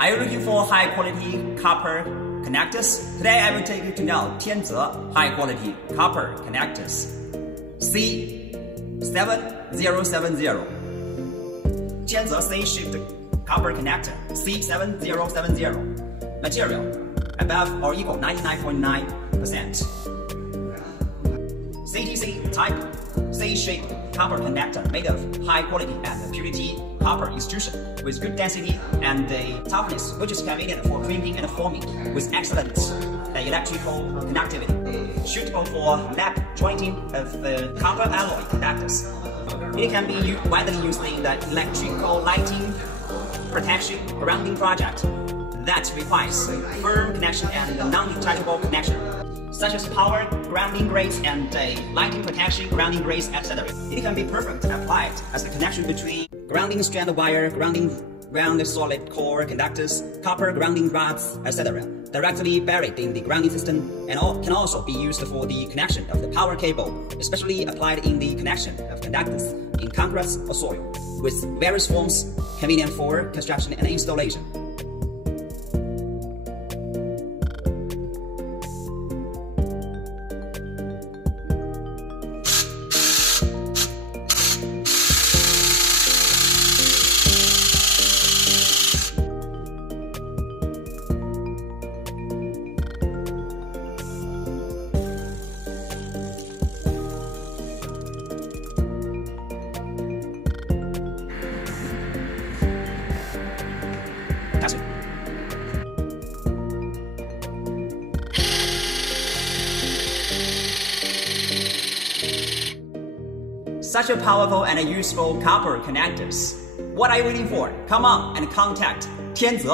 Are you looking for high quality copper connectors? Today I will take you to know Tianze high quality copper connectors. C7070. Tianze C-shaped copper connector C7070. Material above or equal 99.9%. CTC type C-shaped copper connector made of high quality and purity copper extrusion with good density and toughness, which is convenient for crimping and forming with excellent electrical conductivity. Suitable for lap jointing of copper alloy conductors. It can be widely used in the electrical lighting protection grounding project that requires firm connection and non-detachable connection, such as power grounding grates and lighting protection grounding grates, etc. It can be perfectly applied as the connection between grounding strand wire, grounding round solid core conductors, copper grounding rods, etc. directly buried in the grounding system, and can also be used for the connection of the power cable, especially applied in the connection of conductors in concrete or soil, with various forms convenient for construction and installation. Such a powerful and useful copper connectors. What are you waiting for? Come on and contact Tianze.